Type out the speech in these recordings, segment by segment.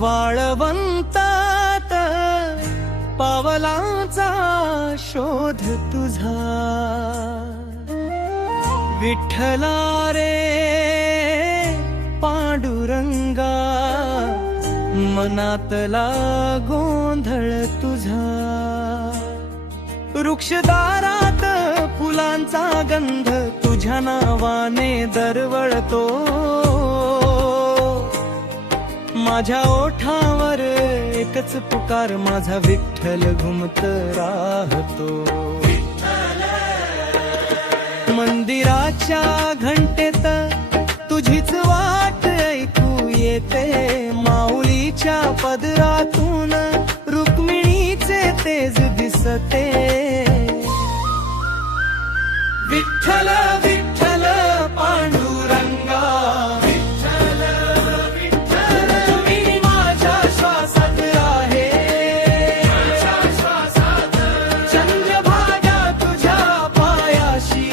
वाळवंतात पावलांचा शोध तुझा विठ्ठला रे पांडुरंगा, मनातला गोंधळ तुझा वृक्षदारात फुलांचा गंध तुझ्या नावाने दरवळतो, माझ्या ओठावर एकच पुकार माझा विठ्ठल घुमत राहतो। मंदिराच्या घंटेत तुझीच वाट ऐकू येते, माऊलीच्या पदरातून रुक्मिणीचे तेज दिसते। विठ्ठल विठ्ठल पांडुरंगा, विठ्ठल विठ्ठल तुम्ही माझ्या श्वासात आहे, माझ्या श्वासात चंद्रभागा तुझ्या पायाशी,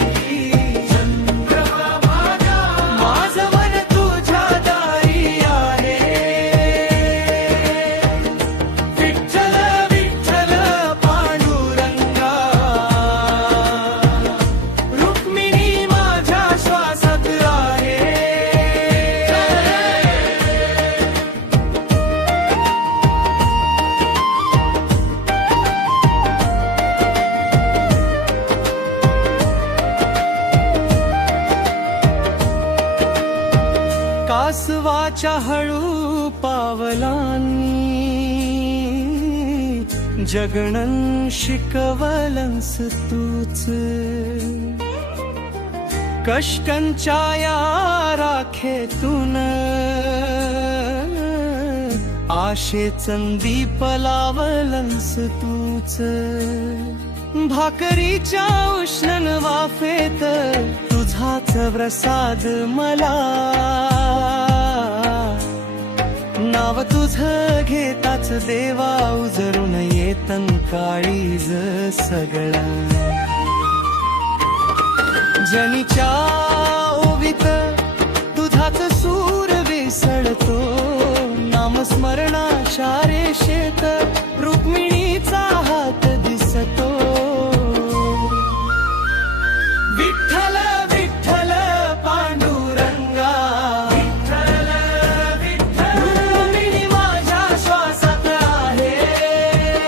चंद्रभागा माझं मन तुझ्या दारी आहे। विठ्ठल विठ्ठल पांडुरंगा, रुक्मिणी माझ्या श्वासात आहे। कासवाच्या हळू पावलांनी जगणं शिकवलंस तूच, कष्टांच्या या राखेतून आशेचं दीप लावलंस तूच, भाकरीच्या उष्ण वाफेत तुझाच प्रसाद मला, नाव तुझं घेताच देवा उजळून येतन काळीज सगळं, जनीच्या ओवीत तुझाच सूर विसळतो, नामस्मरणाच्या रेषेत रुक्मिणीचा हात दिसतो। विठ्ठल विठ्ठल पांडुरंगा, विठ्ठल विठ्ठल रुक्मिणी माझ्या श्वासात आहे,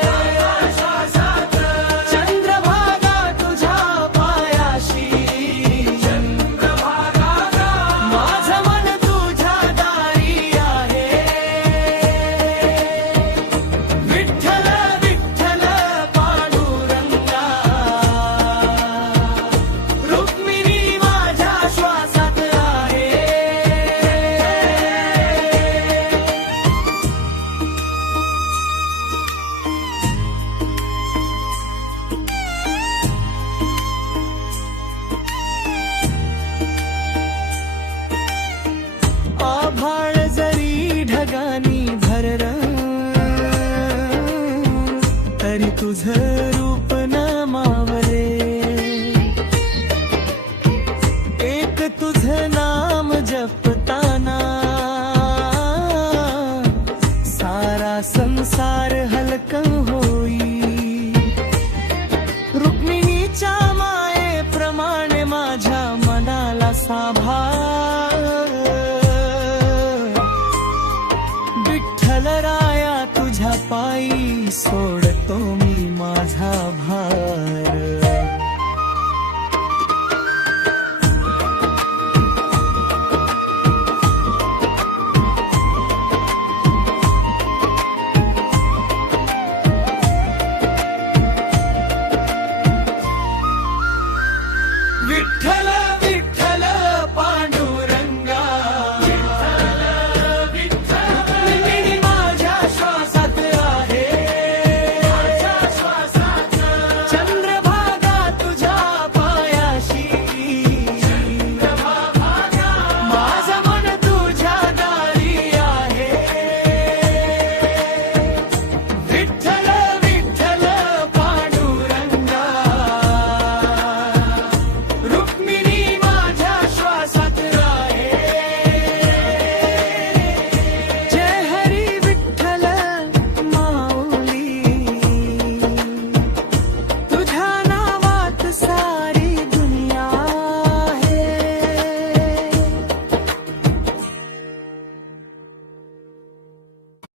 माझ्या श्वासात चंद्रभागा तुझ्या पायाशी, चंद्रभागा माझं मन तुझ्या दारी आहे। विठ्ठल विठ्ठल पांडुरंगा, रुक्मिणी माझ्या श्वासात आहे। आभाळ जरी ढगानी भरलं तरी तुझं रूप न मावले, एक तुझं नाम जपताना सारा संसार हलकं होई, रुक्मिणीच्या मायेप्रमाणे माझ्या मनाला साभार, विठ्ठल राया तुझ्या पायी सोडतो मी माझा भार।